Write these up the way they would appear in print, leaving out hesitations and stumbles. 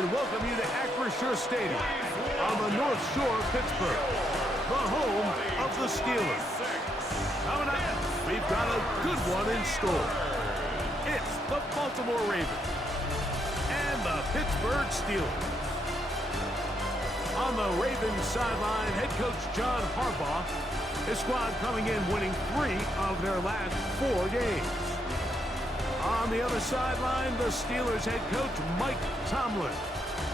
and welcome you to Acrisure Stadium on the North Shore of Pittsburgh, the home of the Steelers. Coming up, we've got a good one in store. It's the Baltimore Ravens and the Pittsburgh Steelers. On the Ravens sideline, head coach John Harbaugh, his squad coming in winning 3 of their last 4 games. On the other sideline, the Steelers head coach Mike Tomlin.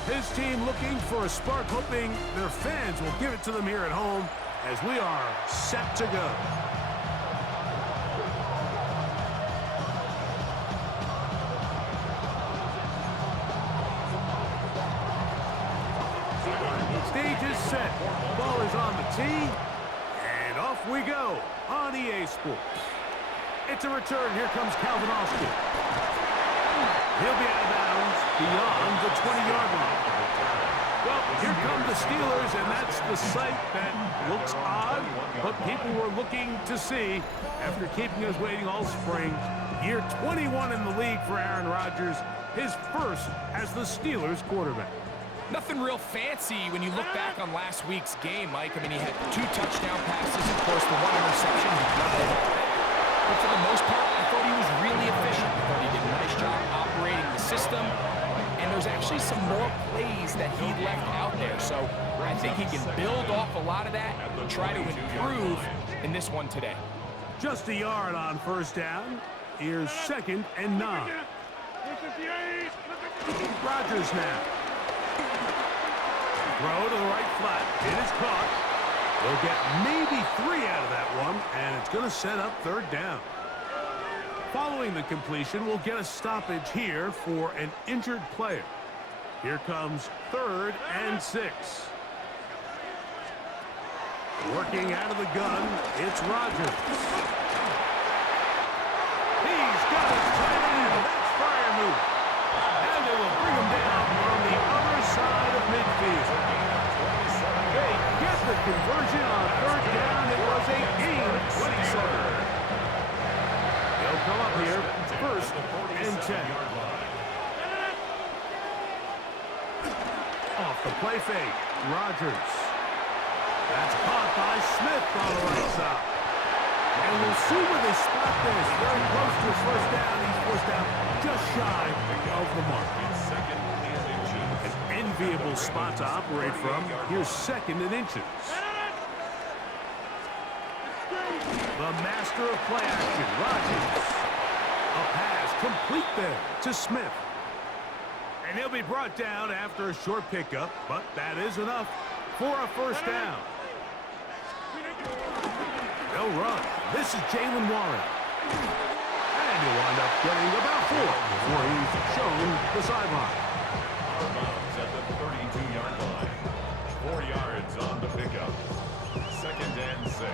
His team looking for a spark, hoping their fans will give it to them here at home as we are set to go. Stage is set. Ball is on the tee. And off we go on EA Sports. It's a return. Here comes Calvin Austin. He'll be out of bounds beyond the 20-yard line. Well, here come the Steelers, and that's the sight that looks odd, but people were looking to see after keeping us waiting all spring. Year 21 in the league for Aaron Rodgers, his first as the Steelers quarterback. Nothing real fancy when you look back on last week's game, Mike. I mean, he had 2 touchdown passes, of course, the 1 interception. But for the most part, I thought he was really efficient. I thought he did a nice job operating the system. And there's actually some more plays that he left out there. So I think he can build off a lot of that and try to improve in this one today. Just a yard on first down. Here's 2nd and 9. Rodgers now. Throw to the right flat. It is caught. They'll get maybe 3 out of that one, and it's going to set up 3rd down. Following the completion, we'll get a stoppage here for an injured player. Here comes 3rd and 6. Working out of the gun, it's Rodgers. He's got his tight end. That's fire move. And they will bring him down on the other side of midfield. They get the conversion on 3rd down. It was a gain of 27. They'll come up here, 1st and 10. Off the play fake, Rodgers. That's caught by Smith on the right side. And we'll see where they spot this. Very close to his 1st down. He's forced out just shy of the mark. An enviable spot to operate from. Here's 2nd and inches. The master of play action, Rodgers. A pass complete there to Smith. And he'll be brought down after a short pickup, but that is enough for a 1st down. They'll run. This is Jalen Warren. And he'll wind up getting about 4 before he's shown the sideline. At the 32-yard line. 4 yards on the pickup. 2nd and 6.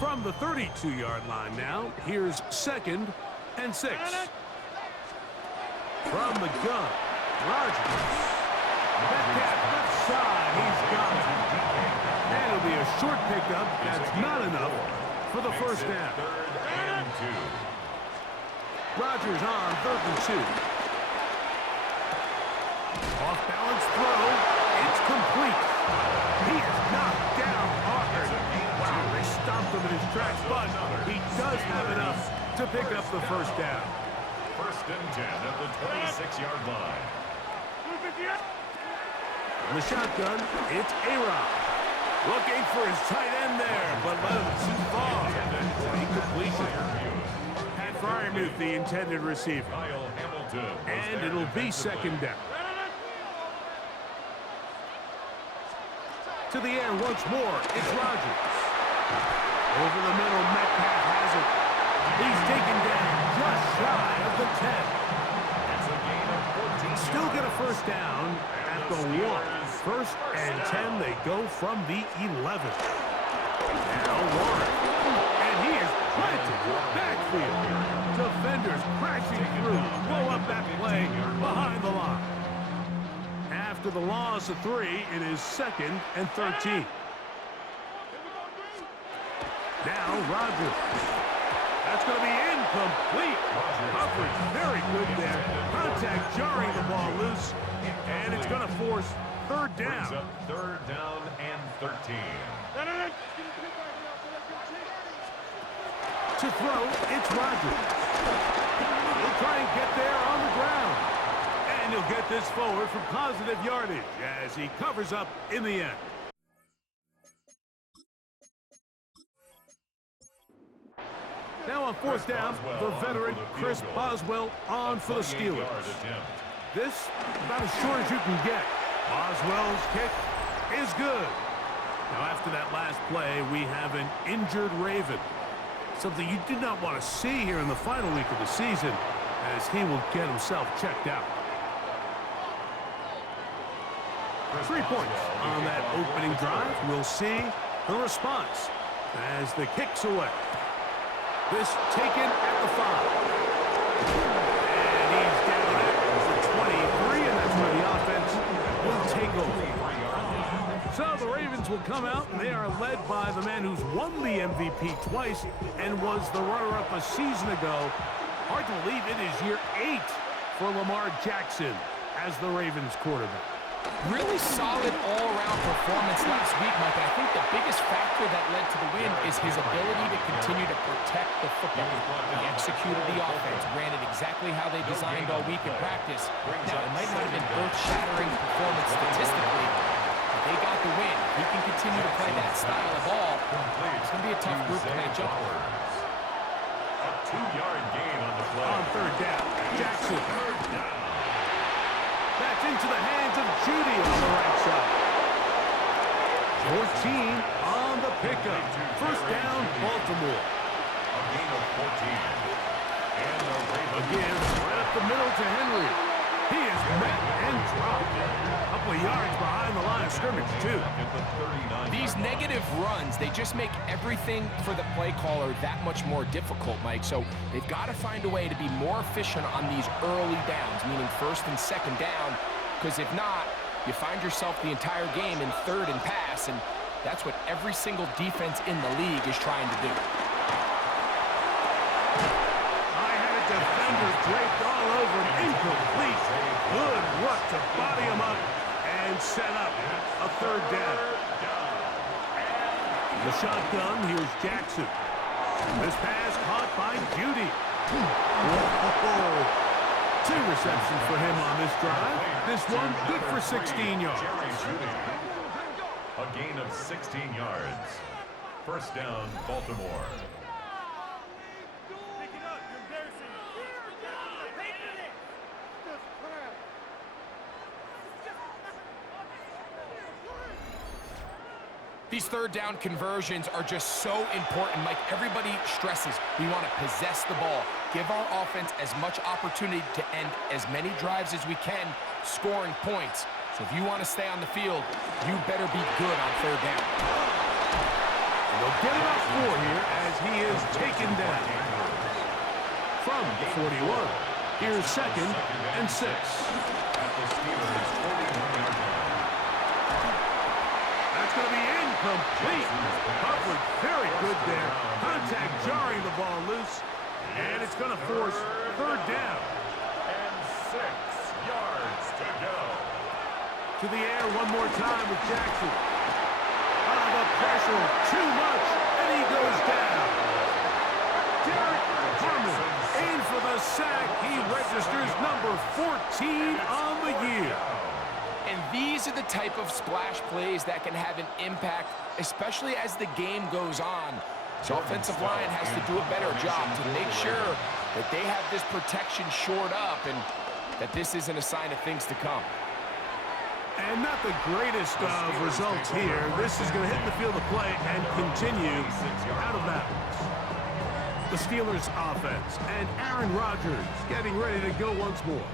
From the 32-yard line now, here's 2nd and 6. From the gun, Rodgers. Metcalf left side, he's got it. And it'll be a short pickup. That's not enough for the 1st down. 3rd and 2. Rodgers on 3rd and 2. Off balance throw. It's complete. He is knocked down hard. Wow, they stopped him in his tracks, but he does have enough to pick up the 1st down. 1st and 10 at the 26-yard line. In the shotgun, it's A-Rod. Looking for his tight end there, but let him too far. Incompletion. Pat Fryermuth, the intended receiver. And it'll be 2nd down. To the air once more, it's Rodgers. Over the middle, Metcalf has it. He's taken down just shy of the 10. Still get a 1st down at the 1. 1st and 10, they go from the 11. Now Warren. And he is planted backfield. Defenders crashing through. Blow up that play behind the line. After the loss of 3, it is 2nd and 13. Now Rodgers. That's going to be incomplete. Coverage very good there. Contact jarring the ball loose. And it's going to force third down. Brings up third down and 13. To throw, it's Rodgers. He'll try and get there on the ground. And he'll get this forward for positive yardage as he covers up in the end. Now on fourth down, the veteran Chris Boswell on for the Steelers. This about as short as you can get. Boswell's kick is good. Now after that last play, we have an injured Raven. Something you do not want to see here in the final week of the season, as he will get himself checked out. 3 points on that opening drive. We'll see the response as the kick's away. This taken at the 5. And he's down at the 23, and that's where the offense will take over. So the Ravens will come out, and they are led by the man who's won the MVP twice and was the runner-up a season ago. Hard to believe it is year 8 for Lamar Jackson as the Ravens quarterback. Really solid all-around performance last week, Mike. I think the biggest factor that led to the win is his ability to continue to protect the football. He executed the offense, ran it exactly how they designed all week in practice. Now, it might not have been earth-shattering performance statistically, but they got the win. He can continue to play that style of ball. It's going to be a tough group to match up with. A 2-yard gain on the play. On third down, Jackson. That's into the hands of Judy on the right side. 14 on the pickup. First down, Baltimore. A gain of 14. And the Ravens. Again, right up the middle to Henry. He is met and dropped. A couple of yards behind the line of scrimmage, too. These negative runs, they just make everything for the play caller that much more difficult, Mike. So they've got to find a way to be more efficient on these early downs, meaning first and second down, because if not, you find yourself the entire game in third and pass, and that's what every single defense in the league is trying to do. Defender draped all over him, incomplete. Good work to body him up and set up a third down. The shotgun, here's Jackson. This pass caught by Judy. Whoa. 2 receptions for him on this drive. This one good for 16 yards. A gain of 16 yards. First down, Baltimore. These third down conversions are just so important. Mike, everybody stresses we want to possess the ball, give our offense as much opportunity to end as many drives as we can, scoring points. So if you want to stay on the field, you better be good on third down. And they'll get about 4 here as he is taken down. From the 41, here's second and 6. At the Steelers' 41-yard line. That's going to be incomplete. Coverage very good there. Contact jarring the ball loose. And it's going to force third down. And 6 yards to go. To the air one more time with Jackson. The pressure, too much, and he goes down. Derek Harmon in for the sack. He registers number 14 on the year. And these are the type of splash plays that can have an impact, especially as the game goes on. So offensive line has to do a better job to make sure that they have this protection shored up and that this isn't a sign of things to come. And not the greatest of results here. This is going to hit the field of play and continue out of bounds. The Steelers offense and Aaron Rodgers getting ready to go once more.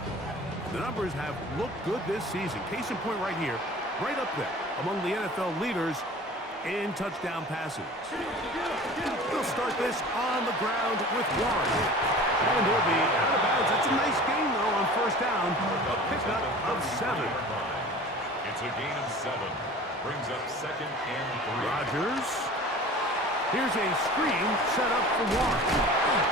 The numbers have looked good this season. Case in point right here, right up there among the NFL leaders in touchdown passes. They'll start this on the ground with Warren. And he'll be out of bounds. It's a nice gain, though, on first down. A pickup of 7. It's a gain of 7. Brings up second and 3. Rodgers. Here's a screen set up for Warren.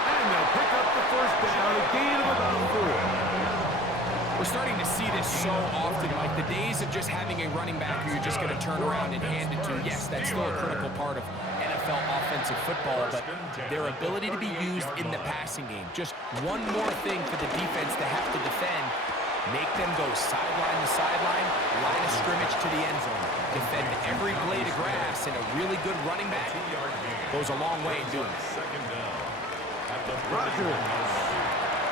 pick up the first down, a gain of about 4. We're starting to see this so often, Mike. The days of just having a running back who you're just going to turn around and hand it to, yes, that's still a critical part of NFL offensive football, but their ability to be used in the passing game, just one more thing for the defense to have to defend, make them go sideline to sideline, line of scrimmage to the end zone, defend every blade of grass, and a really good running back goes a long way in doing it. Rogers.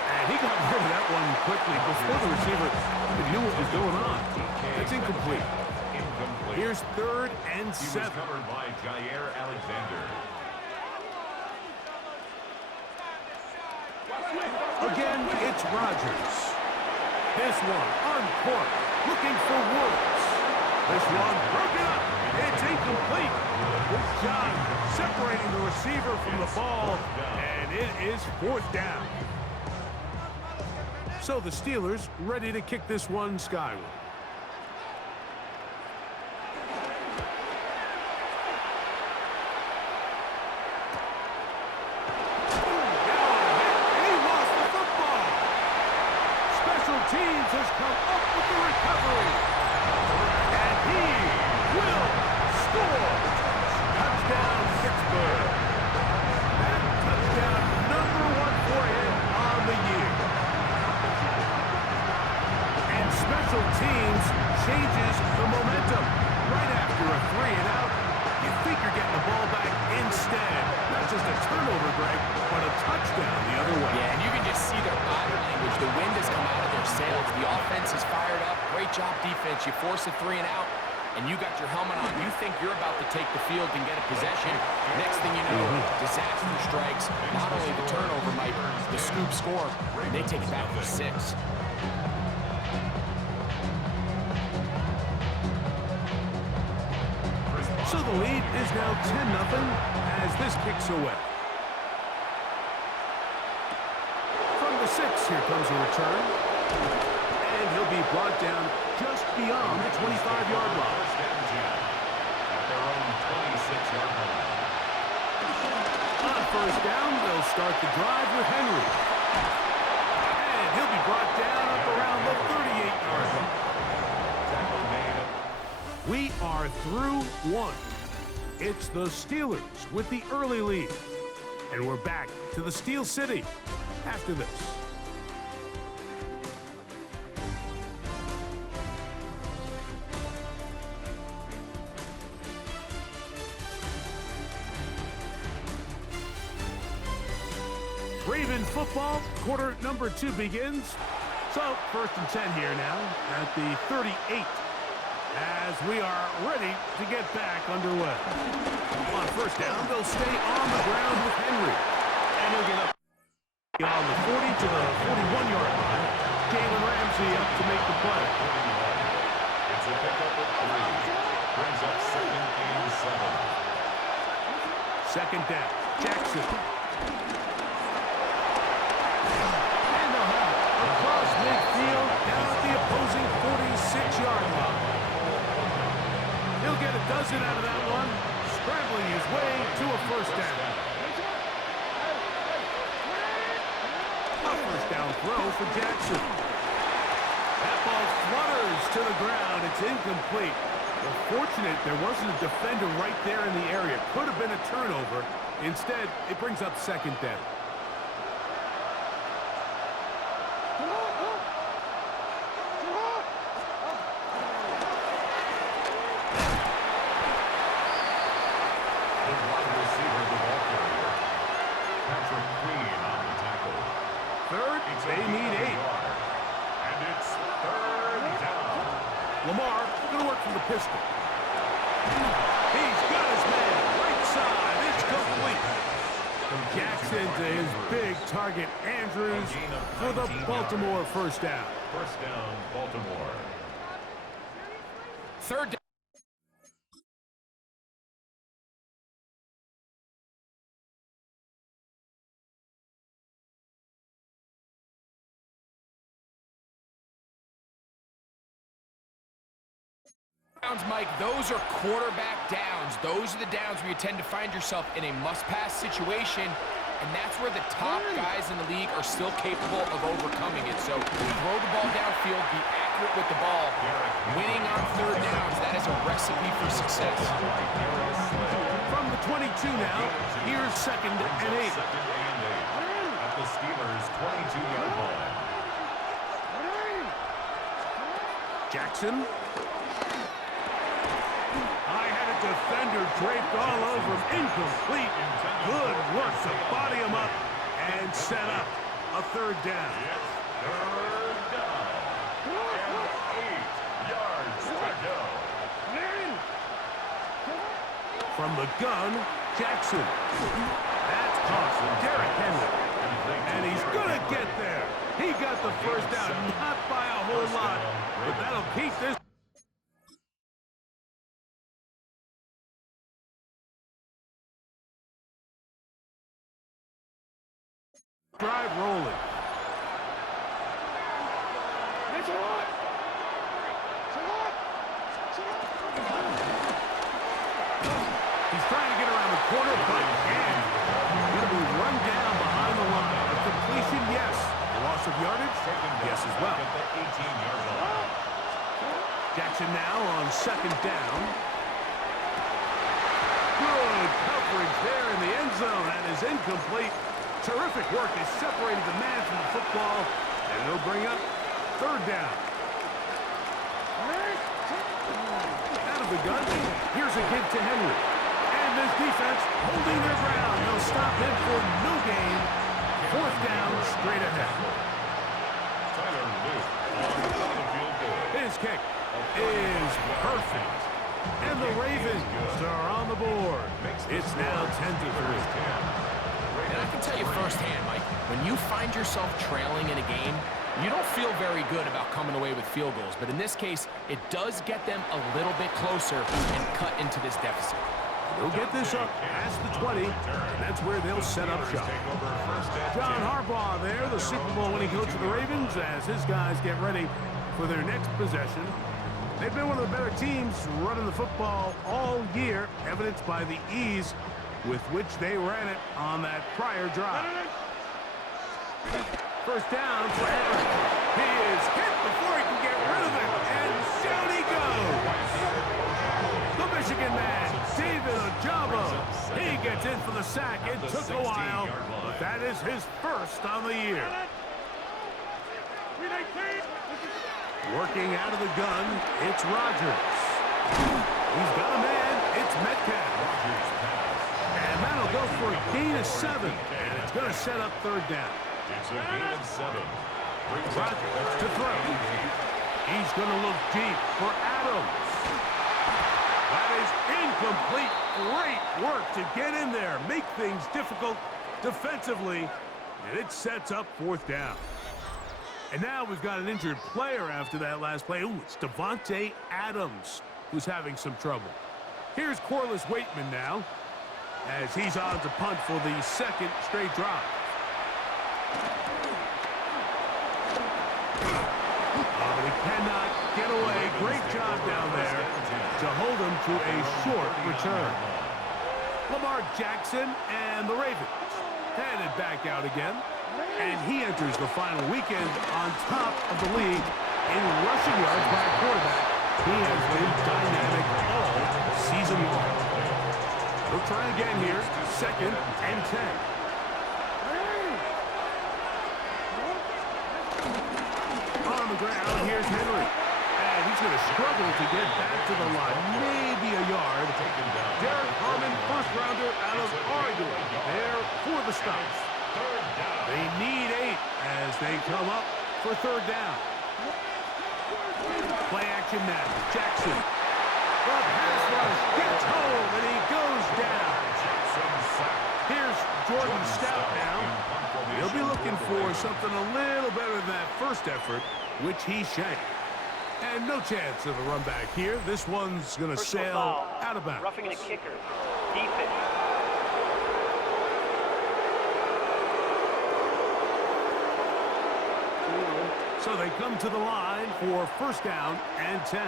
And he got rid of that one quickly before the receiver even knew what was going on. That's incomplete. Here's 3rd and 7. Covered by Jair Alexander. Again, it's Rogers. This one on court, looking for Woods. This one broken up. It's incomplete. Good job separating the receiver from the ball, and it is 4th down. So the Steelers ready to kick this one skyward. Teams has come up with the recovery. And he will score. Touchdown, Pittsburgh. And touchdown #1 for him on the year. And special teams changes the momentum. Right after a 3-and-out, you think you're getting the ball back instead. Not just a turnover, Greg, but a touchdown the other way. Yeah, and you can just see their body language. The wind has come out of their sails. The offense is fired up. Great job, defense. You force a 3-and-out, and you got your helmet on. You think you're about to take the field and get a possession. Next thing you know, disaster strikes. Not only the turnover, Mike, the scoop score, and they take it back for 6. So the lead is now 10-0 as this kicks away. From the 6, here comes a return. And he'll be brought down just beyond the 25-yard line. At their own 26-yard line. On 1st down, they'll start the drive with Henry. And he'll be brought down up around the 38-yard line. We are through 1. It's the Steelers with the early lead. And we're back to the Steel City after this. Raven football, quarter number 2 begins. So, 1st and 10 here now at the 38. As we are ready to get back underway. On 1st down, they'll stay on the ground with Henry. And he'll get up on the 40 to the 41-yard line. Jalen Ramsey up to make the play. It's a pickup of 3. Brings up 2nd and 7. 2nd down, Jackson. And they'll have it across midfield down at the opposing 46-yard line. He'll get a dozen out of that one, scrambling his way to a 1st down. A 1st down throw for Jackson. That ball flutters to the ground. It's incomplete. Well, fortunate there wasn't a defender right there in the area. Could have been a turnover. Instead, it brings up 2nd down. They need 8. And it's 3rd down. Lamar going to work from the pistol. He's got his man right side. It's complete. From Jackson to his big target, Andrews, for the Baltimore 1st down. 1st down, Baltimore. 3rd down. Mike, those are quarterback downs. Those are the downs where you tend to find yourself in a must-pass situation. and that's where the top guys in the league are still capable of overcoming it. So throw the ball downfield, be accurate with the ball. Winning on third downs, that is a recipe for success. From the 22 now, here's 2nd and 8. At the Steelers' 22-yard line. Jackson. I had a defender draped all over him. Incomplete. Good work to body him up and set up a third down. Third down. And 8 yards to go. From the gun, Jackson. That's caught. Derrick Henry. And he's going to get there. He got the first down, not by a whole lot, but that'll keep this drive rolling. He's trying to get around the corner, but can't. Going to be run down behind the line. A completion, yes. A loss of yardage, yes as well. At the 18-yard line. Jackson now on 2nd down. Good coverage there in the end zone. That is incomplete. Terrific work. They separated the man from the football, and they'll bring up 3rd down. Out of the gun. Here's a give to Henry. And this defense holding their ground. They'll stop him for no gain. 4th down, straight ahead. Tyler Luke on the field goal. His kick is perfect. And the Ravens are on the board. It's now 10-3. And I can tell you firsthand, Mike, when you find yourself trailing in a game, you don't feel very good about coming away with field goals. But in this case, it does get them a little bit closer and cut into this deficit. They'll get this up past the 20, and that's where they'll set up shop. John Harbaugh there, the Super Bowl winning coach of the Ravens, as his guys get ready for their next possession. They've been one of the better teams running the football all year, evidenced by the ease with which they ran it on that prior drive. First down for Henry. He is hit before he can get rid of it, and down he goes. The Michigan man, David Ojabo. He gets in for the sack. It took a while, but that is his first on the year. Working out of the gun, it's Rodgers. He's got a man. It's Metcalf. And that'll go for a gain of 7. And it's going to set up 3rd down. It's a gain of 7. Rodgers to throw. He's going to look deep for Adams. That is incomplete. Great work to get in there. Make things difficult defensively. And it sets up 4th down. And now we've got an injured player after that last play. Ooh, it's Devontae Adams who's having some trouble. Here's Corliss Waitman now, as he's on to punt for the 2nd straight drive. Oh, but he cannot get away. Great job down there to hold him to a short return. Lamar Jackson and the Ravens headed back out again. And he enters the final weekend on top of the league in rushing yards by a quarterback. He has been dynamic all season long. We'll try again here, 2nd and 10. On the ground, here's Henry. And he's going to struggle to get back to the line. Maybe a yard. Derek Harmon, first rounder out of Oregon. There for the stops. They need 8 as they come up for 3rd down. Play action now. Jackson. The pass rush gets home and he goes down. Here's Jordan Stout now. He'll be looking for something a little better than that first effort, which he shanked. And no chance of a run back here. This one's going to sail out of bounds. Roughing the kicker. Defense. So they come to the line for 1st down and 10.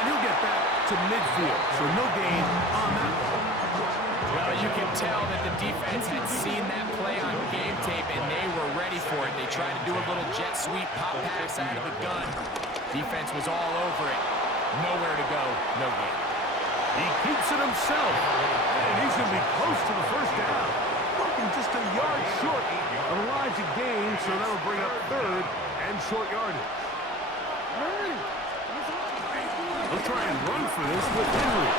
And to midfield, so no gain on that one. Well, you can tell that the defense had seen that play on game tape, and they were ready for it. They tried to do a little jet sweep, pop pass out of the gun. Defense was all over it. Nowhere to go, no gain. He keeps it himself, and he's going to be close to the first down. Looking just a yard short of a line to gain, so that'll bring up third and short yardage. They'll try and run for this with Henry.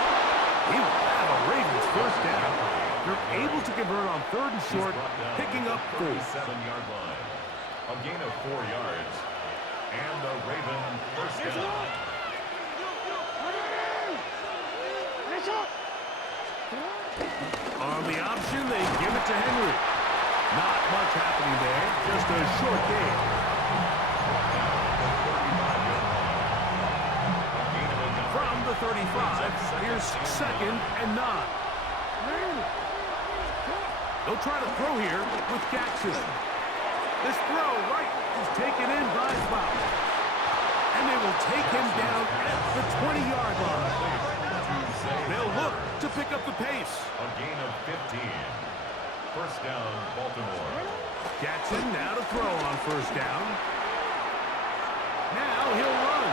He will have a Ravens first down. They're able to convert on third and short, picking up 4. 7-yard line. A gain of 4 yards. And the Raven first down. On the option, they give it to Henry. Not much happening there, just a short gain. From the 35, here's 2nd and 9. They'll try to throw here with Jackson. This throw right is taken in by Flowers. And they will take him down at the 20-yard line. They'll look to pick up the pace. A gain of 15. First down, Baltimore. Jackson now to throw on first down. Now he'll run.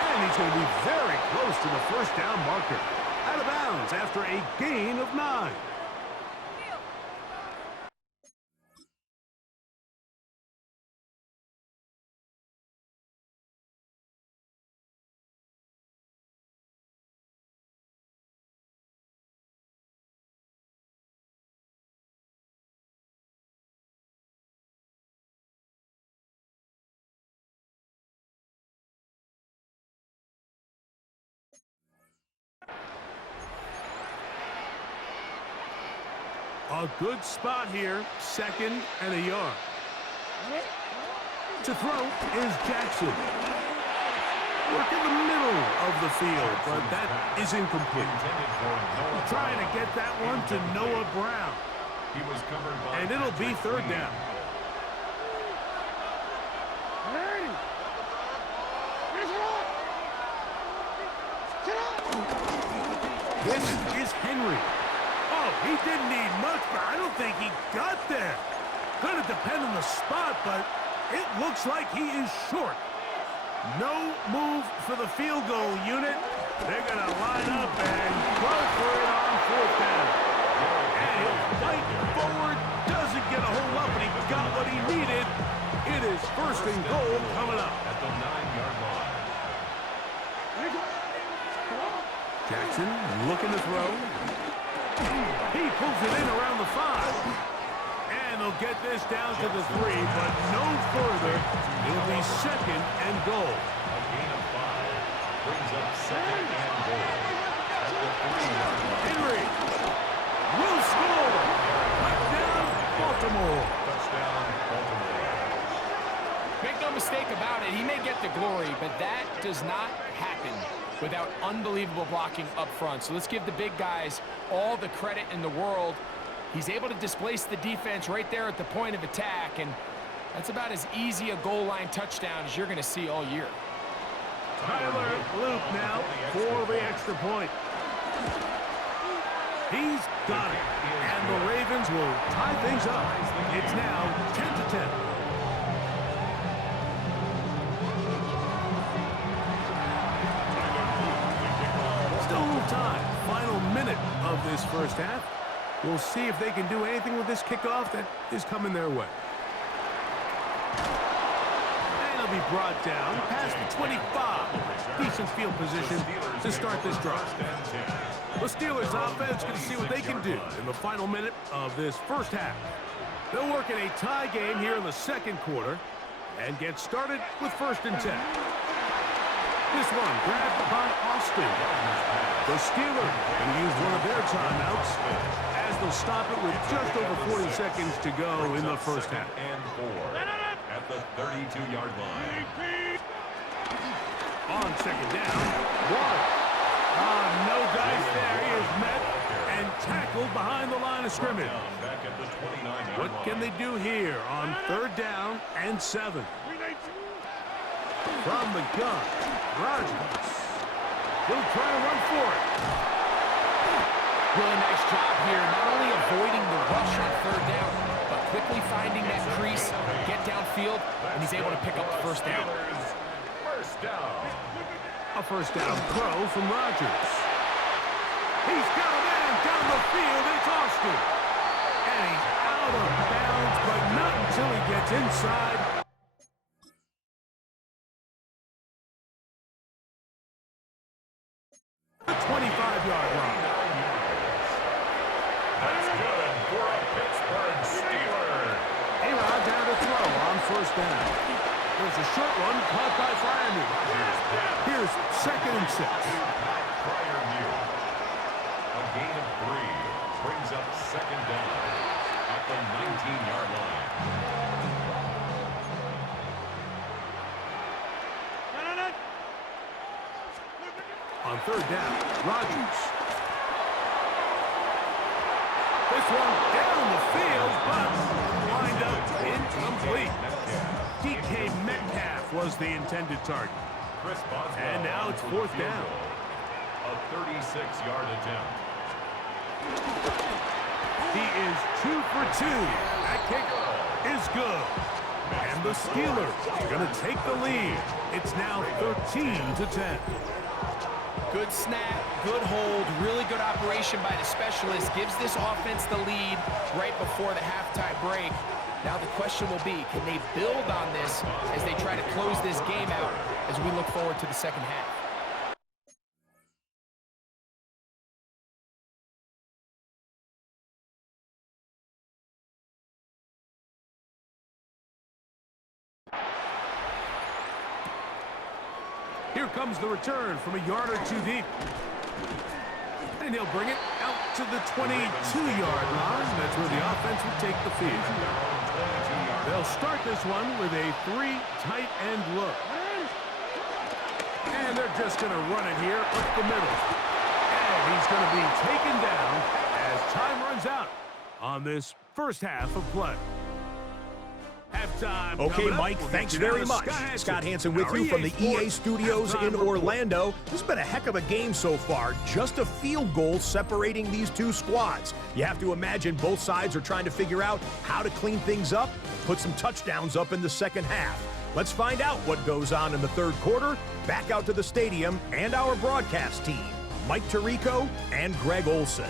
And he's going to be very close to the first down marker. Out of bounds after a gain of 9. A good spot here, 2nd and a yard. To throw is Jackson. Work in the middle of the field, but that is incomplete. Trying to get that one to Noah Brown. He was covered by And it'll be third down. This is Henry. Oh, he didn't need much, but I don't think he got there. Going to depend on the spot, but it looks like he is short. No move for the field goal unit. They're going to line up and go for it on fourth down. And he'll fight forward. Doesn't get a whole lot, but he got what he needed. It is first and goal coming up. At the 9-yard line. Jackson looking to throw. He pulls it in around the 5. And they'll get this down to the 3, but no further. It'll be 2nd and goal. A gain of 5. Brings up 2nd and goal. At the 3-yard line. Henry will score. Touchdown, Baltimore. Touchdown, Baltimore. Make no mistake about it, he may get the glory, but that does not happen without unbelievable blocking up front. So let's give the big guys all the credit in the world. He's able to displace the defense right there at the point of attack, and that's about as easy a goal line touchdown as you're going to see all year. Tyler Loop now for the extra point. He's got it, and the Ravens will tie things up. It's now 10-10. Still a little time. Final minute of this first half. We'll see if they can do anything with this kickoff that is coming their way. And it'll be brought down past the 25. Decent field position to start this drive. The Steelers offense can see what they can do in the final minute of this first half. They'll work in a tie game here in the second quarter and get started with 1st and 10. This one grabbed by Austin. The Steelers going to use one of their timeouts as they'll stop it with just over 40 seconds to go in the first half. And 4 at the 32-yard line. On 2nd down, Water. No dice there. He is met and tackled behind the line of scrimmage. Back at the 29-yard line. What can they do here on 3rd down and 7? From the gun, Rodgers. He'll try to run for it. Really nice job here, not only avoiding the rush on third down, but quickly finding that crease, get downfield, and he's able to pick up the first down. First down. A first down throw from Rodgers. He's got a man down the field. It's Austin. And he's out of bounds, but not until he gets inside. The 25-yard line. That's good for a Pittsburgh Steeler. A-Rod down to throw on first down. There's a short one caught by Fryermuth. Here's 2nd and 6. Fryermuth. A gain of 3 brings up 2nd down at the 19-yard line. On third down, Rodgers. This one down the field, but lined up incomplete. DK Metcalf was the intended target. Chris Boswell And now it's 4th down. A 36-yard attempt. He is 2 for 2. That kick is good. And the Steelers are going to take the lead. It's now 13-10. Good snap, good hold, really good operation by the specialist. Gives this offense the lead right before the halftime break. Now the question will be, can they build on this as they try to close this game out as we look forward to the second half? Here comes the return from a yard or two deep. And he'll bring it out to the 22-yard line. That's where the offense will take the field. They'll start this one with a 3 tight end look. And they're just going to run it here up the middle. And he's going to be taken down as time runs out on this first half of play. Halftime. Okay, Mike, thanks very much. Scott Hansen with you from the EA Studios in Orlando. This has been a heck of a game so far. Just a field goal separating these two squads. You have to imagine both sides are trying to figure out how to clean things up, put some touchdowns up in the second half. Let's find out what goes on in the third quarter. Back out to the stadium and our broadcast team, Mike Tirico and Greg Olson.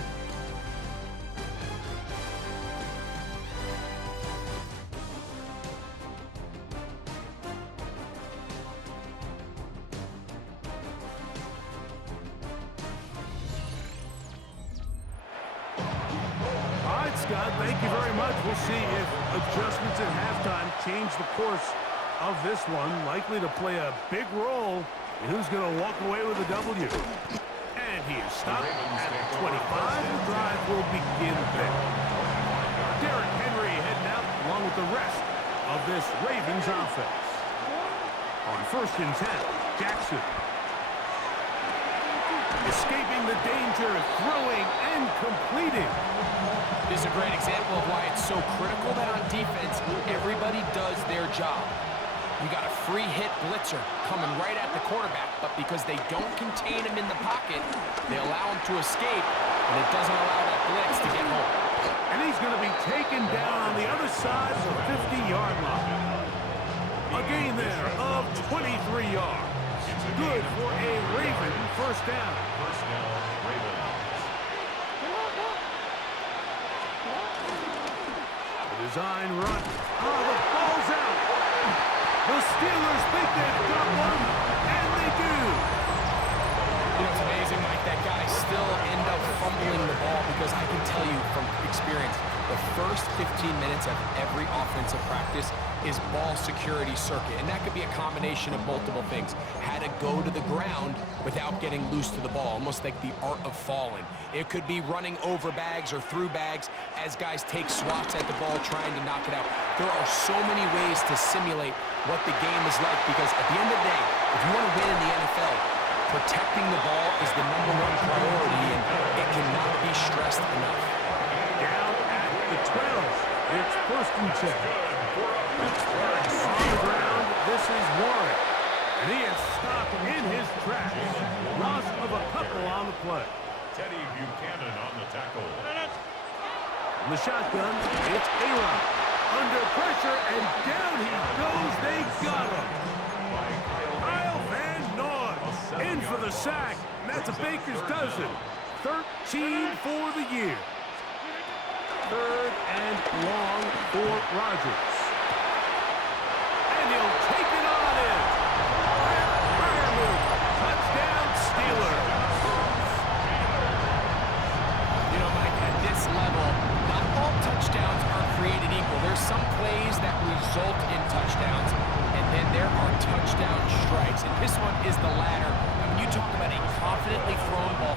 Scott, thank you very much. We'll see if adjustments at halftime change the course of this one. Likely to play a big role in who's going to walk away with a W. And he is stopped at 25. The drive will begin there. Derrick Henry heading out along with the rest of this Ravens offense. On 1st and 10, Jackson. Escaping the danger, throwing and completing. This is a great example of why it's so critical that on defense, everybody does their job. You got a free hit blitzer coming right at the quarterback, but because they don't contain him in the pocket, they allow him to escape, and it doesn't allow that blitz to get home. And he's going to be taken down on the other side of the 50-yard line. A gain there of 23 yards. Good for a Raven first down. First down, Ravens. The design run. Oh, the ball's out. The Steelers think they've got one, and they do. You know, it's amazing, Mike, that guys still end up fumbling the ball because I can tell you from experience, the first 15 minutes of every offensive practice is ball security circuit, and that could be a combination of multiple things. How to go to the ground without getting loose to the ball, almost like the art of falling. It could be running over bags or through bags as guys take swats at the ball trying to knock it out. There are so many ways to simulate what the game is like because at the end of the day, if you want to win in the NFL, protecting the ball is the #1 priority, and it cannot be stressed enough. Down at the 12. It's 1st and 10. On the ground, this is Warren. And he is stopped in his tracks. Loss of a couple on the play. Teddy Buchanan on the tackle. In the shotgun, it's A-Rod. Under pressure, and down he goes. They got him. Kyle Van Noy in for the sack. And that's a baker's dozen. 13 for the year. Third and long for Rodgers. And he'll take it on in. Fire move. Touchdown Steelers. You know, Mike, at this level, not all touchdowns are created equal. There's some plays that result in touchdowns, and then there are touchdown strikes. And this one is the latter. And when you talk about a confidently thrown ball,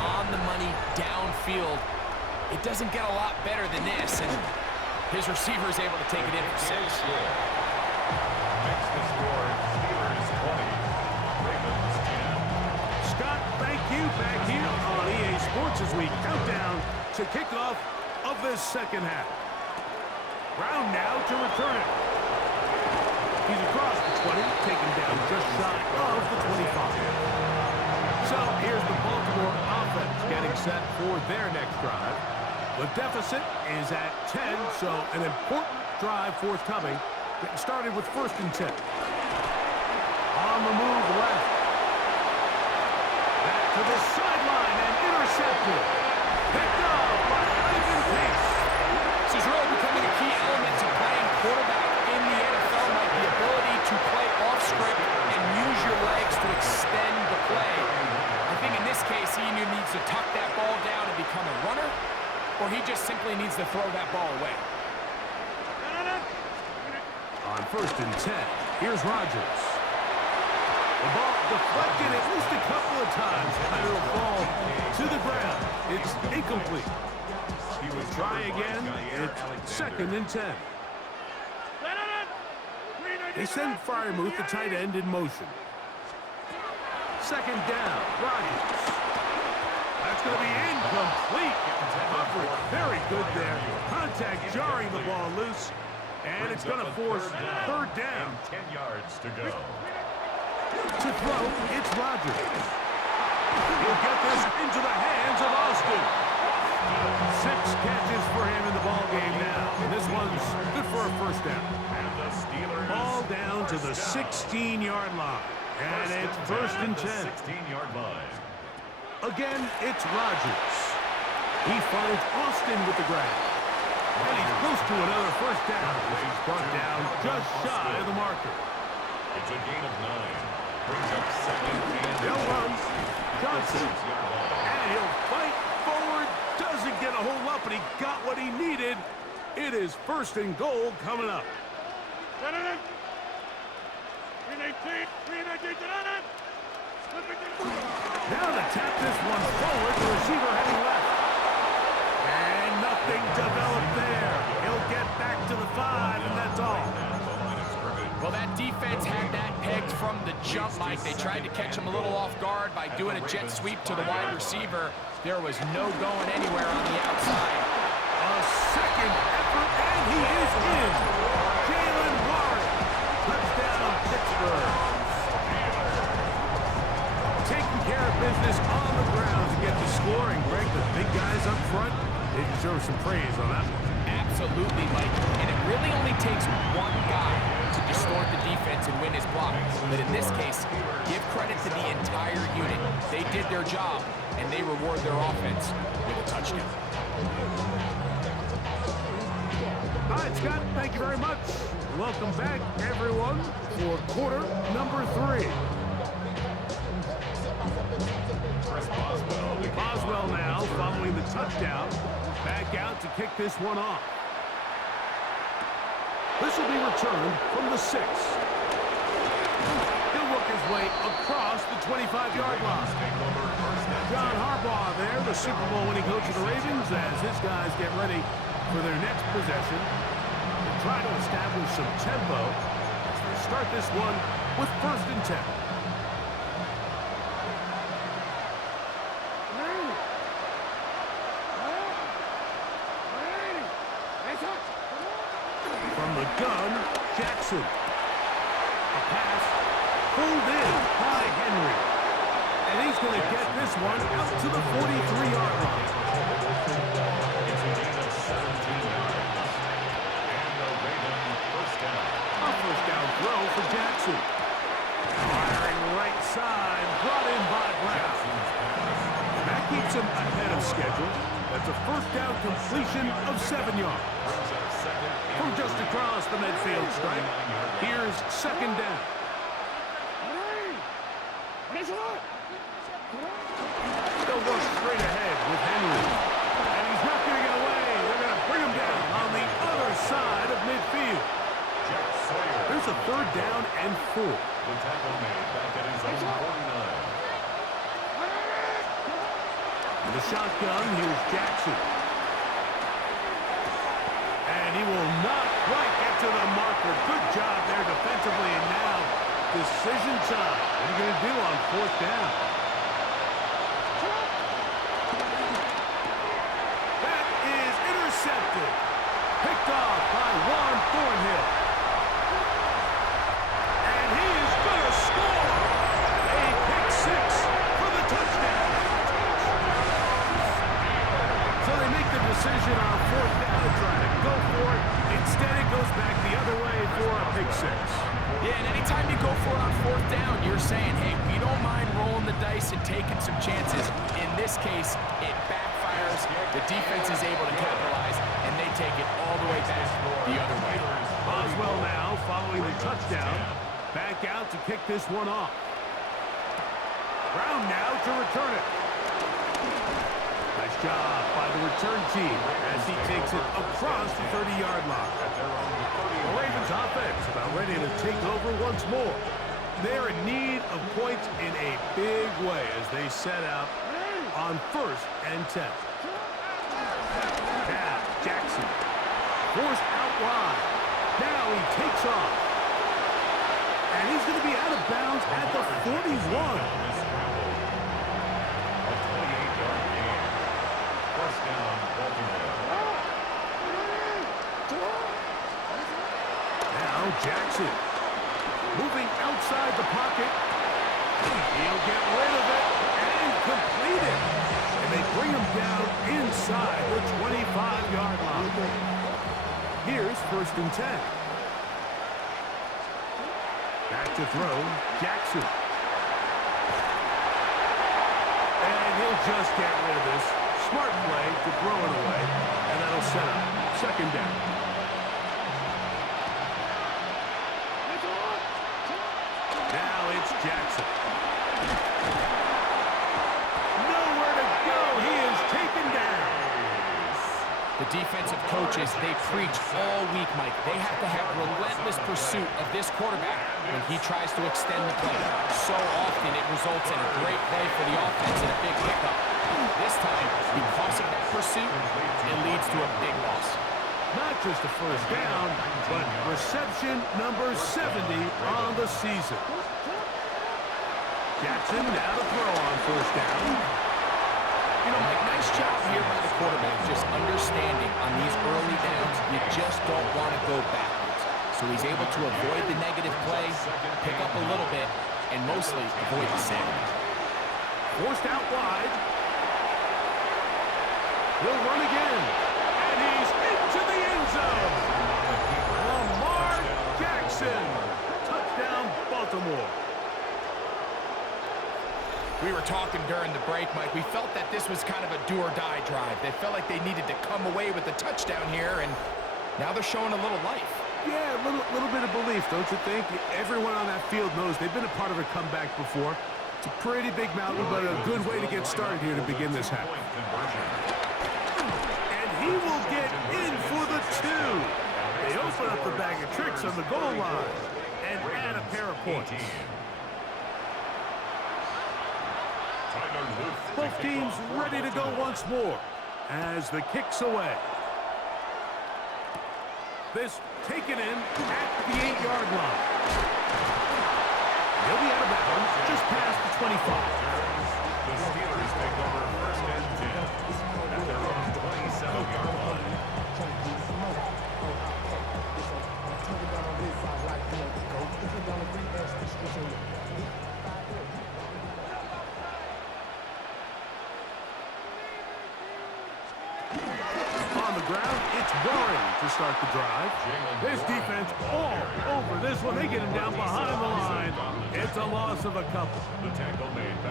on the money downfield, it doesn't get a lot better than this, and his receiver is able to take it in for 6. Makes the score Steelers 20, Ravens 10. Scott, thank you. Back here on EA Sports as we count down to kickoff of this second half. Brown now to return it. He's across the 20, taken down just shy of the 25. So here's the Baltimore offense getting set for their next drive. The deficit is at 10, so an important drive forthcoming. Getting started with 1st and 10. On the move left. Back to the sideline and intercepted. Picked up by Ivan Pace. This is really becoming a key element to playing quarterback in the NFL, like the ability to play off script and use your legs to extend the play. I think in this case, he either needs to tuck that ball down and become a runner, or he just simply needs to throw that ball away. On 1st and 10, here's Rodgers. The ball deflected at least a couple of times, and it'll fall to the ground. It's incomplete. He will try again. It's 2nd and 10. They send Freiermuth, the tight end, in motion. 2nd down, Rodgers. That's going to be incomplete. Coverage very good there. Contact jarring the ball loose. And it's going to force 3rd down. 10 yards to go. To throw, it's Rodgers. He'll get this into the hands of Austin. 6 catches for him in the ball game now. And this one's good for a 1st down. And the Steelers Ball down to the 16-yard line. And it's 1st and 10. 16-yard line. Again, it's Rodgers. He finds Austin with the grab. And he's close to another 1st down as he's brought down just shy of the marker. It's a gain of 9. Brings up 2nd and They'll run. Johnson. 6-yard line. And he'll fight forward. Doesn't get a whole lot, but he got what he needed. It is 1st and goal coming up. Now to tap this one forward, the receiver heading left. And nothing developed there. He'll get back to the 5, and that's all. Well, that defense had that pegged from the jump, Mike. They tried to catch him a little off guard by doing a jet sweep to the wide receiver. There was no going anywhere on the outside. A 2nd effort, and he is in. Jalen Warren. Touchdown, Pittsburgh. Taking care of business on the ground to get the scoring. Greg, the big guys up front, they deserve some praise on that one. Absolutely, Mike. And it really only takes one guy to distort the defense and win his block. But in this case, give credit to the entire unit. They did their job, and they reward their offense with a touchdown. All right, Scott, thank you very much. Welcome back, everyone, for quarter number 3. Boswell now, following the touchdown, back out to kick this one off. This will be returned from the 6. He'll work his way across the 25-yard line. John Harbaugh there, the Super Bowl winning coach of the Ravens, as his guys get ready for their next possession. The try to establish some tempo as they start this one with 1st and 10. From the gun, Jackson. A pass pulled in by Henry. And he's going to get this one out to the 43-yard line. It's a gain of 17 yards. And a Raven first down. A 1st down throw for Jackson. Firing right side, brought in by Brown. And that keeps him ahead of schedule. That's a 1st down completion of 7 yards. From just across the midfield stripe, here's 2nd down. They'll work straight ahead with Henry. And he's not going to get away. They're going to bring him down on the other side of midfield. There's a 3rd down and 4. The tackle made back at his own 49. In the shotgun, here's Jackson. And he will not quite get to the marker. Good job there defensively. And now, decision time. What are you going to do on 4th down? That is intercepted. Picked off by Juan Thornhill. And he is going to score. A pick 6 for the touchdown. So they make the decision on 4th down to try to go for it. Instead, it goes back the other way for a pick 6. Yeah, and anytime you go for it on 4th down, you're saying, hey, we don't mind rolling the dice and taking some chances. In this case, it backfires. The defense is able to capitalize, and they take it all the way back the other way. Boswell now, following the touchdown, back out to kick this one off. Brown now to return it. Nice job by the return team as he takes it across the 30-yard line. The Ravens offense about ready to take over once more. They're in need of points in a big way as they set out on 1st and 10. Now, Jackson forced out wide. Now he takes off. And he's going to be out of bounds at the 41. Now Jackson moving outside the pocket. He'll get rid of it and complete it. And they bring him down inside the 25-yard line. Here's 1st and 10. Back to throw, Jackson. And he'll just get rid of this. Smart play to throw it away, and that'll set up 2nd down. Now it's Jackson. Nowhere to go. He is taken down. The defensive coaches, they preach all week, Mike. They have to have relentless pursuit of this quarterback when he tries to extend the play. So often it results in a great play for the offense and a big pickup. This time, because of that pursuit, it leads to a big loss. Not just a 1st down, but reception number 70 on the season. Jackson now to throw on 1st down. You know, Mike, nice job here by the quarterback, just understanding on these early downs, you just don't want to go backwards. So he's able to avoid the negative play, pick up a little bit, and mostly avoid the sack. Forced out wide. He'll run again. And he's into the end zone. Lamar Jackson. Touchdown, Baltimore. We were talking during the break, Mike. We felt that this was kind of a do-or-die drive. They felt like they needed to come away with the touchdown here, and now they're showing a little life. Yeah, a little bit of belief, don't you think? Everyone on that field knows they've been a part of a comeback before. It's a pretty big mountain, but a good way to get started here to begin this half. And he will get in for the 2. They open up the bag of tricks on the goal line and add a pair of points. Both teams ready to go once more as the kick's away. This taken in at the 8-yard line. He'll be out of bounds just past the 25. The Steelers take over first and 10 at their own 27-yard line. On the ground, it's Warren to start the drive. This defense all over this one. They get him down behind the line. It's a loss of a couple.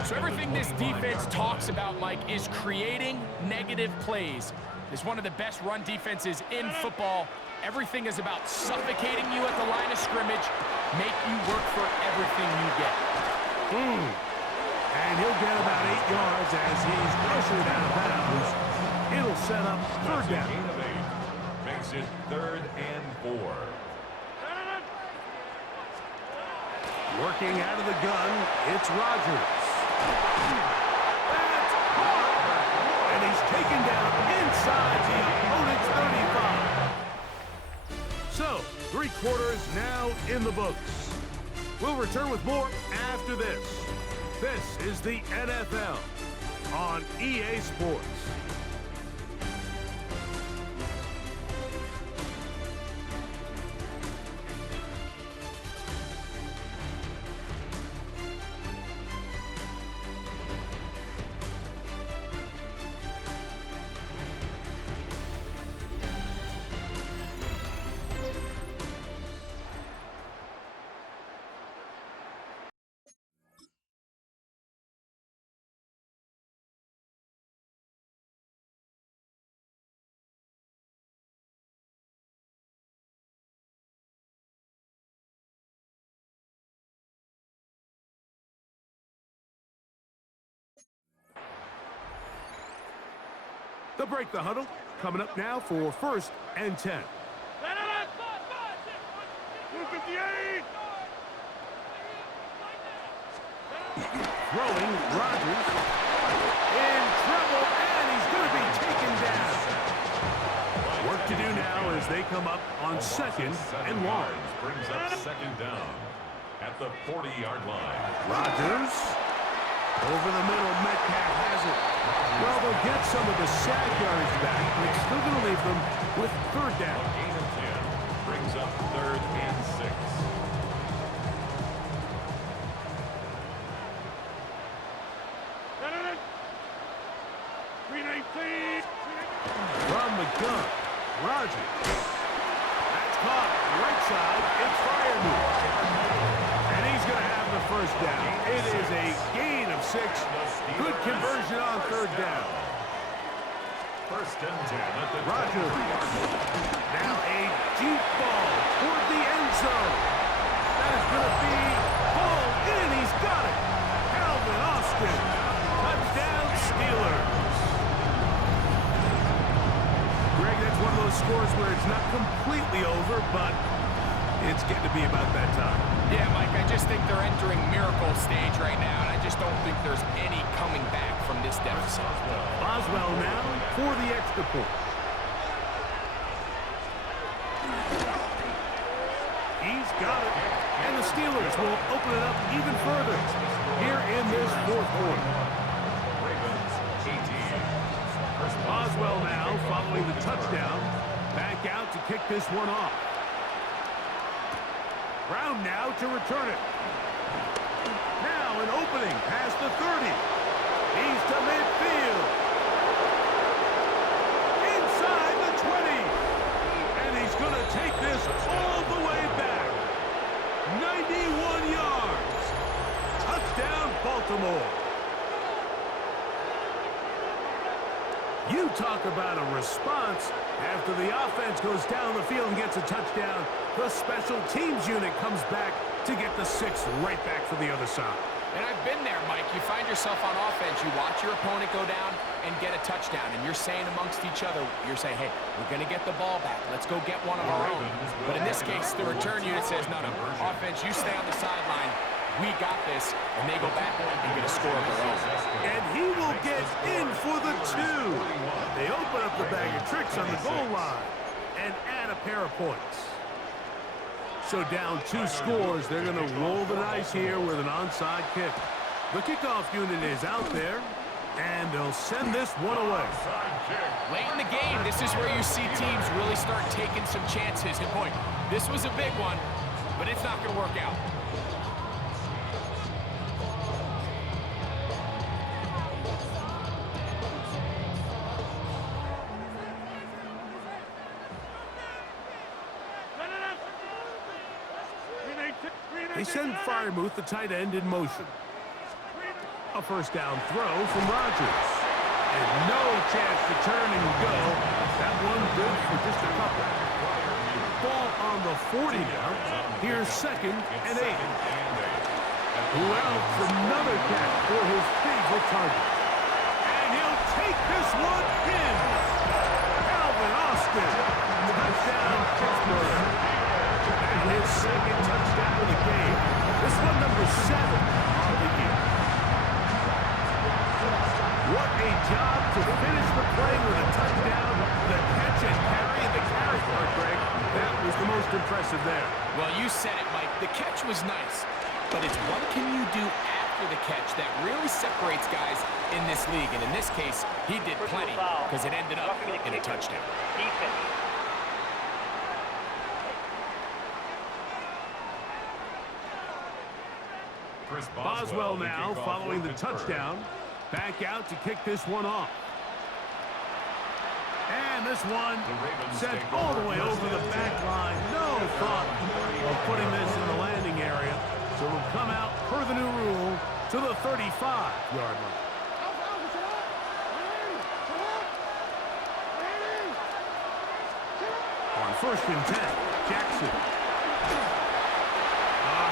So everything this defense talks about, Mike, is creating negative plays. It's one of the best run defenses in football. Everything is about suffocating you at the line of scrimmage, make you work for everything you get. And he'll get about 8 yards as he's ushered out of bounds. It'll set up third down. Gain of 8 makes it 3rd and 4. Working out of the gun, it's Rodgers. That's caught. And he's taken down inside the opponent's 35. So, 3 quarters now in the books. We'll return with more after this. This is the NFL on EA Sports. They'll break the huddle. Coming up now for 1st and 10. Throwing, Rodgers in trouble, and he's going to be taken down. Work to do now as they come up on 2nd and 1. Brings up 2nd down at the 40-yard line. Rodgers over the middle. Metcalf has it. Well, they'll get some of the sack yards back, but it's still going to leave them with 3rd down. A gain of 10 brings up 3rd and 6. From the gun, Rodgers. That's caught right side. It's Firemore. And he's going to have the 1st down. It is a gain of 6. Good conversion on 3rd down. 1st and 10 at the Rodgers. Now a deep ball toward the end zone. That is going to be hauled in. He's got it. Calvin Austin. Touchdown Steelers. Greg, that's one of those scores where it's not completely over, but it's getting to be about that time. Yeah, Mike, I just think they're entering miracle stage right now, and I just don't think there's any coming back from this deficit. Boswell now for the extra point. He's got it, and the Steelers will open it up even further here in this 4th quarter. Ravens 18. Boswell now following the touchdown. Back out to kick this one off. Brown now to return it. Now an opening past the 30. He's to midfield. Inside the 20. And he's going to take this all the way back. 91 yards. Touchdown, Baltimore. You talk about a response. After the offense goes down the field and gets a touchdown, the special teams unit comes back to get the 6th right back for the other side. And I've been there, Mike. You find yourself on offense, you watch your opponent go down and get a touchdown, and you're saying amongst each other, you're saying, hey, we're going to get the ball back. Let's go get one of our own. But in this case, the return unit says, no, offense, you stay on the sideline. We got this, and they go back and get a score of their own. And he will get in for the 2. They open up the bag of tricks on the goal line. and add a pair of points. So down 2 scores, they're going to roll the dice here with an onside kick. The kickoff unit is out there, and they'll send this one away. Late in the game, this is where you see teams really start taking some chances. And boy, this was a big one, but it's not going to work out. They send Freiermuth, the tight end, in motion. A first down throw from Rodgers. And no chance to turn and go. That one good for just a couple. Ball on the 40 now. Here's 2nd and 8. Well, another catch for his favorite target. And he'll take this one in. Calvin Austin. Touchdown, Pittsburgh. And his 2nd touchdown of the game. This one number 7 on the year. What a job to finish the play with a touchdown. The catch and carry, the carry part, Greg. That was the most impressive there. Well, you said it, Mike. The catch was nice, but it's what can you do after the catch that really separates guys in this league. And in this case, he did plenty because it ended up in a touchdown. Defense. Boswell now following the touchdown. Back out to kick this one off. And this one sent all the way over the back line. No thought of putting this in the landing area. So it'll come out per the new rule to the 35-yard line. On 1st and 10, Jackson.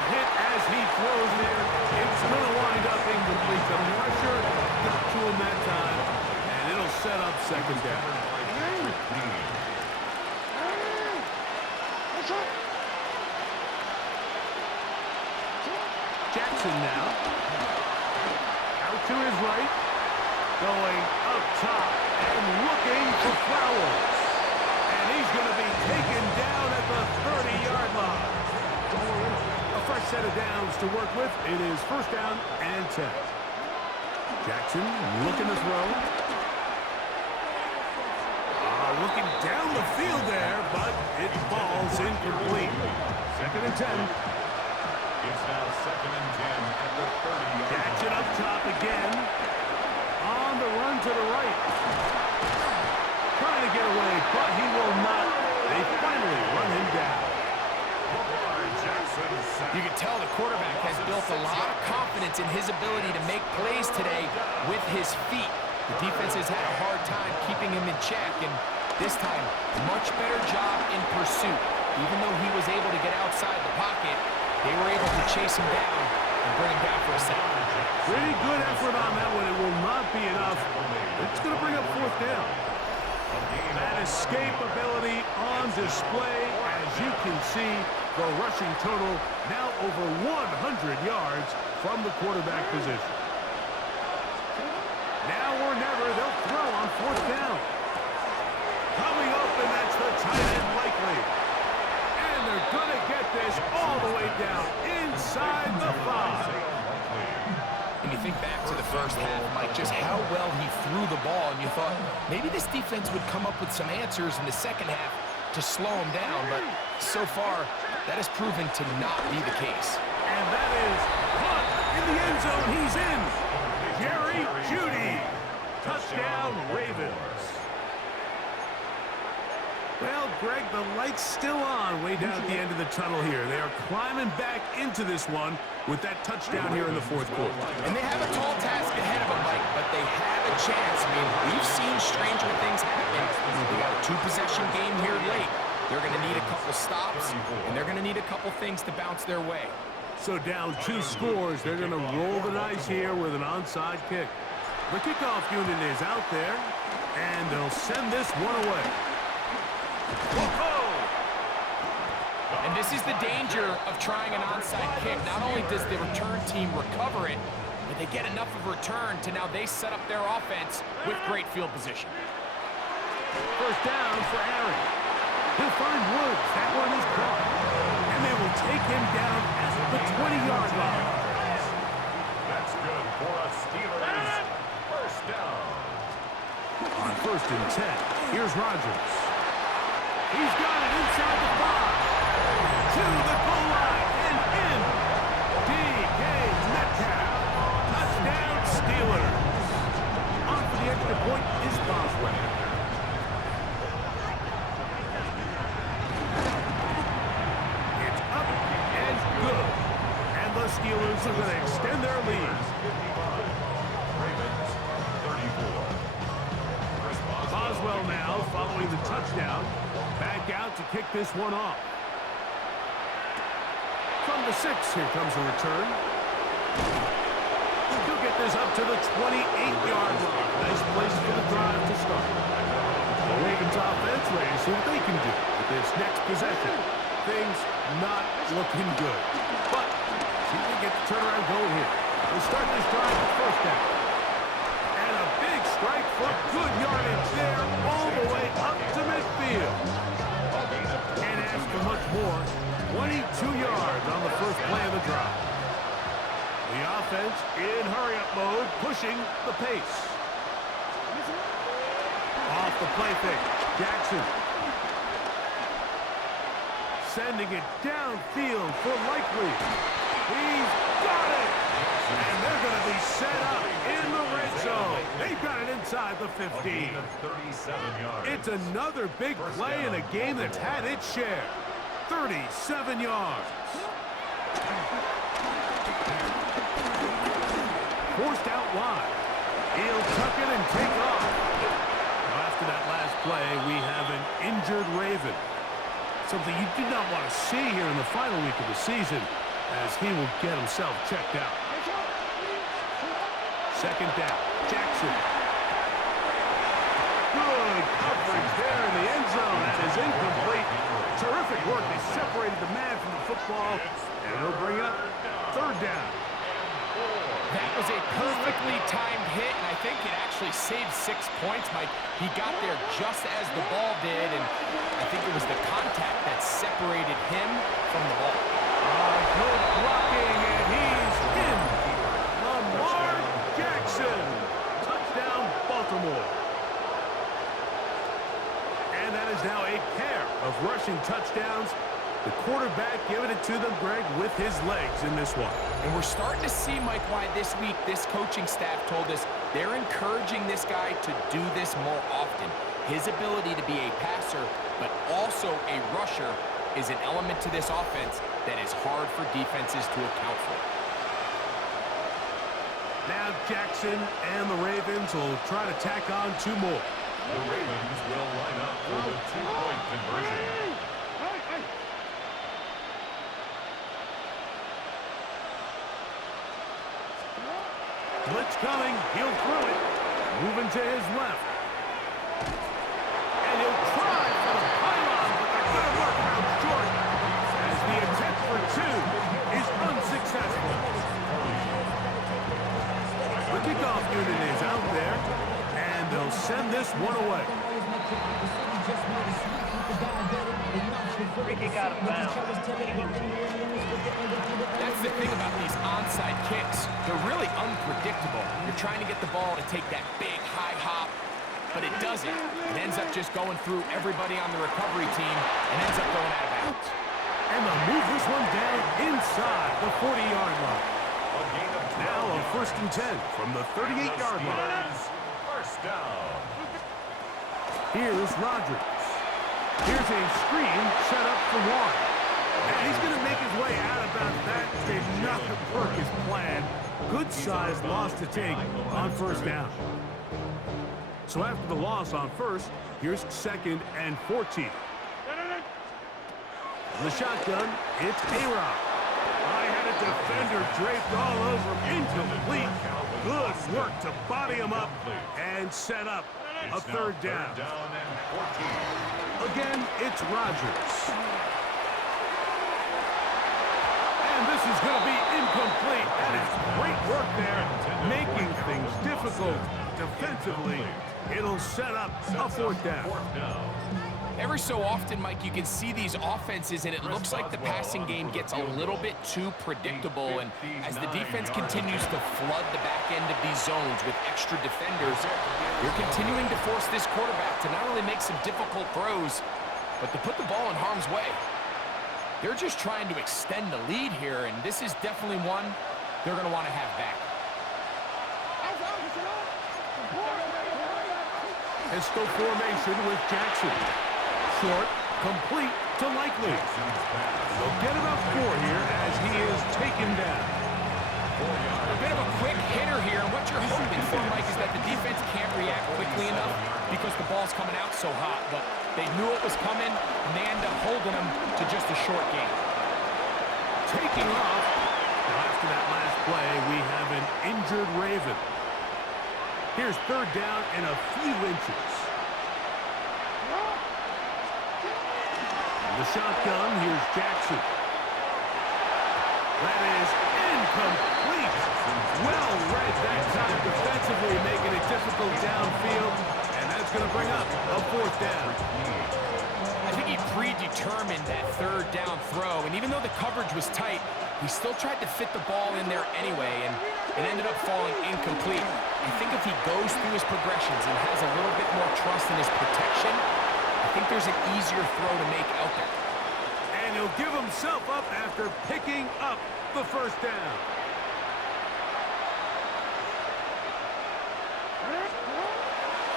Hit as he throws there. It's going to wind up incomplete. The pressure got to him that time, and it'll set up 2nd down. Jackson now. Out to his right. Going up top and looking for Flowers. And he's going to be taken down at the 30-yard line. A fresh set of downs to work with. It is 1st down and 10. Jackson looking to throw. Looking down the field there, but it falls incomplete. 2nd and 10. It's now 2nd and 10 at the 30-yard line. Jackson up top again. On the run to the right. Trying to get away, but he will not. They finally run him down. You can tell the quarterback has built a lot of confidence in his ability to make plays today with his feet. The defense has had a hard time keeping him in check, and this time, much better job in pursuit. Even though he was able to get outside the pocket, they were able to chase him down and bring him down for a sack. Pretty good effort on that one. It will not be enough. It's going to bring up 4th down. That escape ability on display. As you can see, the rushing total now over 100 yards from the quarterback position. Now or never, they'll throw on 4th down. Coming up, and that's the tight end likely. And they're going to get this all the way down inside the 5. And you think back to the first half, Mike, just how well he threw the ball, and you thought maybe this defense would come up with some answers in the second half to slow him down, but so far, that has proven to not be the case. And that is caught in the end zone. He's in. Jerry Jeudy. Touchdown, Ravens. Well, Greg, the light's still on way down at the end of the tunnel here. They are climbing back into this one with that touchdown here in the 4th quarter. And they have a tall task ahead of them, Mike, but they have a chance. I mean, we've seen stranger things happen. They got a 2-possession game here late. They're going to need a couple stops, and they're going to need a couple things to bounce their way. So down 2 scores, they're going to roll the dice here with an onside kick. The kickoff unit is out there, and they'll send this one away. Whoa! And this is the danger of trying an onside kick. Not only does the return team recover it, but they get enough of return to now they set up their offense with great field position. 1st down for Aaron. He'll find Woods. That one is caught. And they will take him down at the 20-yard line. That's good for a Steelers first down. On 1st and 10, here's Rodgers. He's got it inside the 5. To the goal line and in. D.K. Metcalf. Touchdown Steelers. On for the extra point is Boswell. It's up and good. And the Steelers are going to extend their lead. 55. Ravens 34. Chris Boswell now following the touchdown. Back out to kick this one off. From the 6, here comes a return. He'll get this up to the 28-yard line. Nice place for the drive to start. The Ravens offense ready to see what they can do with this next possession. Things not looking good. But see if they get the turnaround going here. They'll start this drive with 1st down. And a big strike for good yardage there all the way up to midfield. Can't ask for much more. 22 yards on the first play of the drive. The offense in hurry-up mode, pushing the pace. Off the play fake, Jackson. Sending it downfield for Likely. He's got it! And they're going to be set up in the red zone. They've got it inside the 15. 37 yards. It's another big play in a game that's had its share. 37 yards. Forced out wide. He'll tuck it and take off. Now after that last play, we have an injured Raven. Something you do not want to see here in the final week of the season, as he will get himself checked out. 2nd down, Jackson. Good coverage there in the end zone. That is incomplete. Terrific work. They separated the man from the football, and he'll bring up 3rd down. That was a perfectly timed hit, and I think it actually saved 6 points, Mike. He got there just as the ball did, and I think it was the contact that separated him from the ball. Good blocking, and he's in. Lamar Jackson. Touchdown, Baltimore. And that is now a pair of rushing touchdowns. The quarterback giving it to them, Greg, with his legs in this one. And we're starting to see, Mike, why this week this coaching staff told us they're encouraging this guy to do this more often. His ability to be a passer, but also a rusher, is an element to this offense that is hard for defenses to account for. Now Jackson and the Ravens will try to tack on 2 more. The Ravens will line up for the 2-point conversion. Blitz coming. He'll throw it. Moving to his left. And he'll try for the pylon, but they're going to work out short as the attempt for 2 is unsuccessful. The kickoff unit is out there, and they'll send this one away. Free kick out of bounds. That's the thing about these onside kicks. They're really unpredictable. You're trying to get the ball to take that big high hop, but it doesn't. It ends up just going through everybody on the recovery team and ends up going out of bounds. And they'll move this one down inside the 40-yard line. Now a 1st and 10 from the 38-yard line. First down. Here's Rodgers. Here's a screen set up for 1. And he's going to make his way out about that. Did not work his plan. Good size loss to take on 1st down. So after the loss on 1st, here's 2nd and 14. The shotgun, it's A-Rob. I had a defender draped all over him. Incomplete. Good work to body him up and set up a 3rd down. Again, it's Rodgers. And this is going to be incomplete. That is great work there, making things difficult defensively. It'll set up a 4th down. Every so often, Mike, you can see these offenses, and it looks like the passing game gets a little bit too predictable. And as the defense continues to flood the back end of these zones with extra defenders, they're continuing to force this quarterback to not only make some difficult throws, but to put the ball in harm's way. They're just trying to extend the lead here, and this is definitely one they're going to want to have back. Pistol formation with Jackson. Short, complete to Likely. They'll get about 4 here as he is taken down. A bit of a quick hitter here, and what you're hoping for, Mike, is that the defense can't react quickly enough because the ball's coming out so hot. But they knew it was coming, and they end up holding them to just a short game. Taking off. Now after that last play, we have an injured Raven. Here's 3rd down and a few inches. The shotgun, here's Jackson. That is incomplete. Well read that time defensively, making it difficult downfield, and that's going to bring up a 4th down. I think he predetermined that 3rd down throw, and even though the coverage was tight, he still tried to fit the ball in there anyway, and it ended up falling incomplete. I think if he goes through his progressions and has a little bit more trust in his protection, I think there's an easier throw to make out there. And he'll give himself up after picking up the 1st down.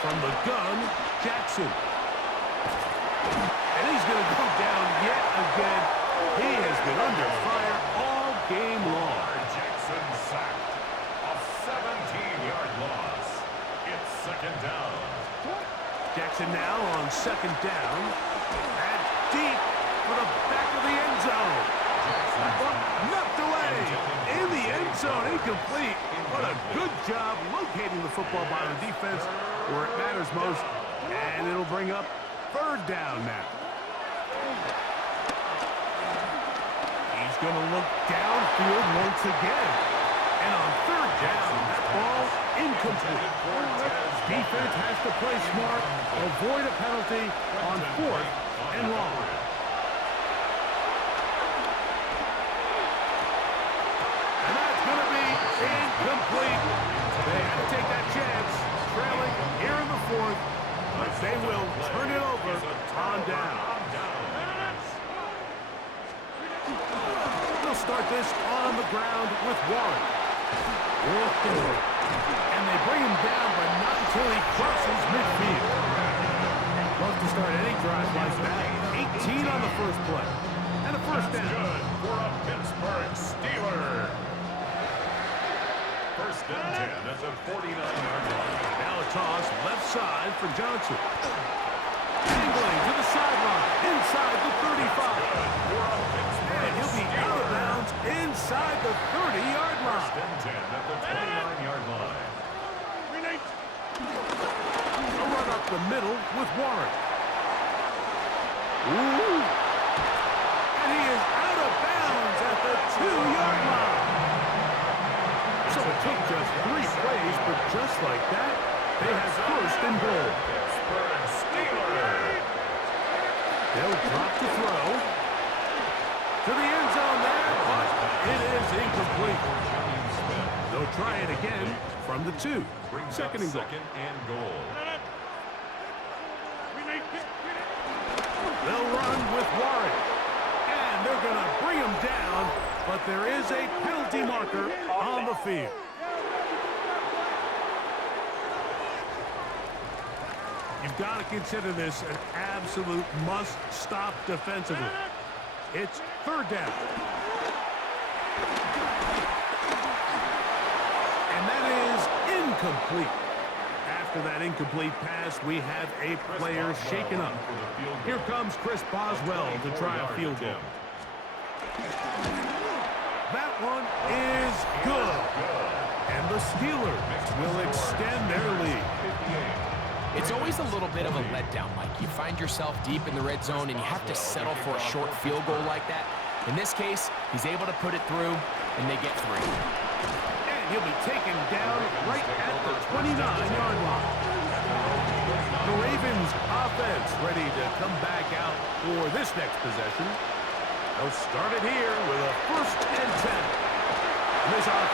From the gun, Jackson. And he's going to go down yet again. He has been under fire all game long. Jackson sacked. A 17-yard loss. It's 2nd down. Jackson now on 2nd down. And deep for the back of the end zone. Knocked away in the end zone, incomplete. What a good job locating the football by the defense where it matters most. And it'll bring up 3rd down now. He's going to look downfield once again. And on 3rd down, that ball incomplete. Defense has to play smart, avoid a penalty on 4th and long. And that's going to be incomplete. They had to take that chance, trailing here in the 4th, but they will turn it over on down. They'll start this on the ground with Warren. And they bring him down, but not until he crosses midfield. Love to start any drive like that. 18 on the 1st play. And a 1st down. Good for a Pittsburgh Steeler. 1st and 10 at the 49-yard line. Now a toss left side for Johnson. Angling to the sideline, inside the 35. And he'll be out of bounds inside the 30-yard line. 1st and 10 at the 29-yard line. A run up the middle with Warren. Ooh. And he is out of bounds at the 2-yard line. So it took just 3 plays, but just like that, they have 1st and goal. Pittsburgh Steelers. They'll drop to throw. To the end zone there, but it is incomplete. They'll try it again from the 2. 2nd and goal. 2nd and goal. They'll run with Warren. And they're going to bring him down, but there is a penalty marker on the field. You've got to consider this an absolute must-stop defensively. It's 3rd down. And that is incomplete. After that incomplete pass, we have a player shaken up. Here comes Chris Boswell to try a field goal. That one is good. And the Steelers will extend their lead. It's always a little bit of a letdown, Mike. You find yourself deep in the red zone, and you have to settle for a short field goal like that. In this case, he's able to put it through, and they get 3. And he'll be taken down right at the 29-yard line. The Ravens offense ready to come back out for this next possession. They'll start it here with a 1st and 10. This offense